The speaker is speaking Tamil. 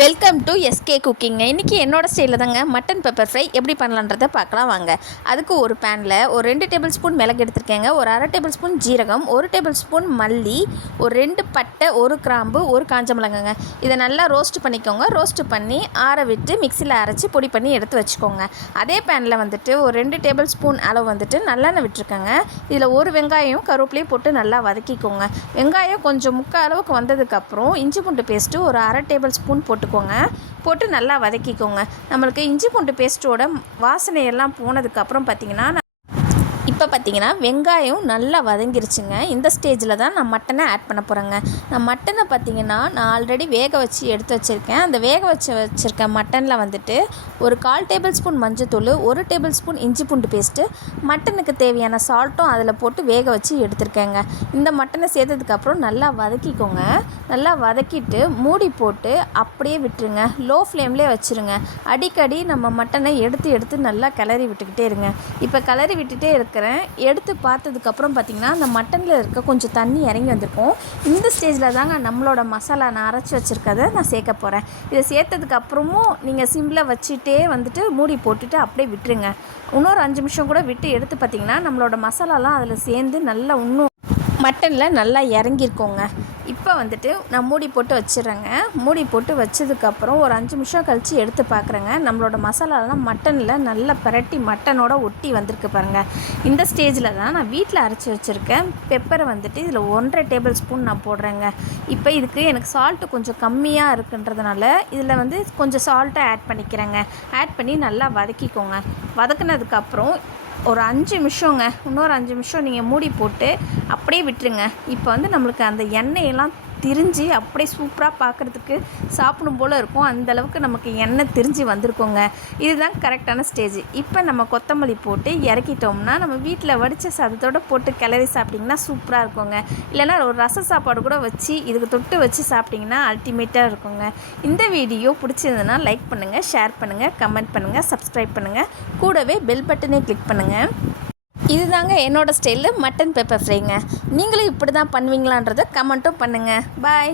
Welcome to SK குக்கிங்க. இன்றைக்கி என்னோடய ஸ்டைலில் தாங்க மட்டன் பெப்பர் ஃப்ரை எப்படி பண்ணலான்றதை பார்க்கலாம் வாங்க. அதுக்கு ஒரு பேனில் ஒரு 2 டேபிள் ஸ்பூன் மிளகு எடுத்துருக்கேங்க, ஒரு 1/2 டேபிள் ஸ்பூன் ஜீரகம், 1 டேபிள் ஸ்பூன் மல்லி, ஒரு 2 பட்டை, ஒரு கிராம்பு, ஒரு காஞ்ச மிளகாங்க. இதை நல்லா ரோஸ்ட் பண்ணிக்கோங்க. ரோஸ்ட் பண்ணி ஆற விட்டு மிக்சியில் அரைச்சி பொடி பண்ணி எடுத்து வச்சுக்கோங்க. அதே பேனில் வந்துட்டு ஒரு 2 டேபிள் ஸ்பூன் அளவு வந்துட்டு நல்லெண்ணெய் விட்டுருக்கேங்க. இதில் ஒரு வெங்காயம் கருவேப்பிலையும் போட்டு நல்லா வதக்கிக்கோங்க. வெங்காயம் கொஞ்சம் முக்கால் அளவுக்கு வந்ததுக்கப்புறம் இஞ்சி பூண்டு பேஸ்ட்டு ஒரு 1/2 டேபிள் ஸ்பூன் போட்டு நல்லா வதக்கிக்கோங்க. நம்மளுக்கு இஞ்சி பூண்டு பேஸ்ட்டோட வாசனையெல்லாம் போனதுக்கப்புறம் பார்த்திங்கன்னா வெங்காயம் நல்லா வதங்கிருச்சுங்க. இந்த ஸ்டேஜில் தான் நான் மட்டனை ஆட் பண்ண போகிறேங்க. நான் மட்டனை பார்த்திங்கன்னா நான் ஆல்ரெடி வேக வச்சு எடுத்து வச்சுருக்கேன். அந்த வேக வச்சுருக்க மட்டனில் வந்துட்டு ஒரு 1/4 டேபிள் ஸ்பூன் மஞ்சத்தூள், 1 டேபிள் ஸ்பூன் இஞ்சி பூண்டு பேஸ்ட்டு, மட்டனுக்கு தேவையான சால்ட்டும் அதில் போட்டு வேக வச்சு எடுத்துருக்கேங்க. இந்த மட்டனை சேர்த்ததுக்கப்புறம் நல்லா வதக்கிக்கோங்க. நல்லா வதக்கிட்டு மூடி போட்டு அப்படியே விட்டுருங்க. லோ ஃப்ளேம்லேயே வச்சுருங்க. அடிக்கடி நம்ம மட்டனை எடுத்து நல்லா கிளறி விட்டுக்கிட்டே இருங்க. இப்போ கிளறி விட்டுட்டே இருக்கிறேன். எடுத்து பார்த்ததுக்கப்புறம் பார்த்திங்கன்னா அந்த மட்டனில் இருக்க கொஞ்சம் தண்ணி இறங்கி வந்திருக்கும். இந்த ஸ்டேஜில் தாங்க நம்மளோட மசாலா நான் அரைச்சி வச்சுருக்கதை நான் சேர்க்க போகிறேன். இதை சேர்த்ததுக்கப்புறமும் நீங்கள் சிம்மில் வச்சுட்டே வந்துட்டு மூடி போட்டுட்டு அப்படியே விட்டுருங்க. இன்னொரு 5 நிமிஷம் கூட விட்டு எடுத்து பார்த்திங்கன்னா நம்மளோட மசாலாலாம் அதில் சேர்ந்து நல்லா இன்னும் மட்டனில் நல்லா இறங்கியிருக்கோங்க. இப்போ வந்துட்டு நான் மூடி போட்டு வச்சிடுறேங்க. மூடி போட்டு வச்சதுக்கப்புறம் ஒரு 5 நிமிஷம் கழித்து எடுத்து பார்க்குறேங்க. நம்மளோட மசாலாலாம் மட்டனில் நல்லா பிரட்டி மட்டனோட ஒட்டி வந்திருக்கு பாருங்கள். இந்த ஸ்டேஜில் தான் நான் வீட்டில் அரைச்சி வச்சுருக்கேன் பெப்பரை வந்துட்டு இதில் 1/2 டேபிள் ஸ்பூன் நான் போடுறேங்க. இப்போ இதுக்கு எனக்கு சால்ட்டு கொஞ்சம் கம்மியாக இருக்குன்றதுனால இதில் வந்து கொஞ்சம் சால்ட்டை ஆட் பண்ணிக்கிறேங்க. ஆட் பண்ணி நல்லா வதக்கிக்கோங்க. வதக்குனதுக்கப்புறம் ஒரு 5 நிமிஷங்க, இன்னொரு 5 நிமிஷம் நீங்கள் மூடி போட்டு அப்படியே விட்டுருங்க. இப்போ வந்து நம்மளுக்கு அந்த எண்ணெயெல்லாம் திரிஞ்சு அப்படியே சூப்பராக பார்க்குறதுக்கு சாப்பிடும் போல் இருக்கும். அந்தளவுக்கு நமக்கு எண்ணெய் திரிஞ்சு வந்திருக்கோங்க. இதுதான் கரெக்டான ஸ்டேஜ். இப்போ நம்ம கொத்தமல்லி போட்டு இறக்கிட்டோம்னா நம்ம வீட்டில் வடித்த சாதத்தோடு போட்டு கிளறி சாப்பிட்டிங்கன்னா சூப்பராக இருக்குங்க. இல்லைனா ஒரு ரச சாப்பாடு கூட வச்சு இதுக்கு தொட்டு வச்சு சாப்பிட்டிங்கன்னா அல்டிமேட்டாக இருக்குங்க. இந்த வீடியோ பிடிச்சிருந்ததுன்னா லைக் பண்ணுங்கள், ஷேர் பண்ணுங்கள், கமெண்ட் பண்ணுங்கள், சப்ஸ்கிரைப் பண்ணுங்கள். கூடவே பெல் பட்டனை கிளிக் பண்ணுங்கள். இதுதாங்க என்னோடய ஸ்டைலில் மட்டன் பெப்பர் ஃப்ரைங்க. நீங்களும் இப்படி தான் பண்ணுவீங்களான்றதை கமெண்ட்டும் பண்ணுங்கள். பாய்.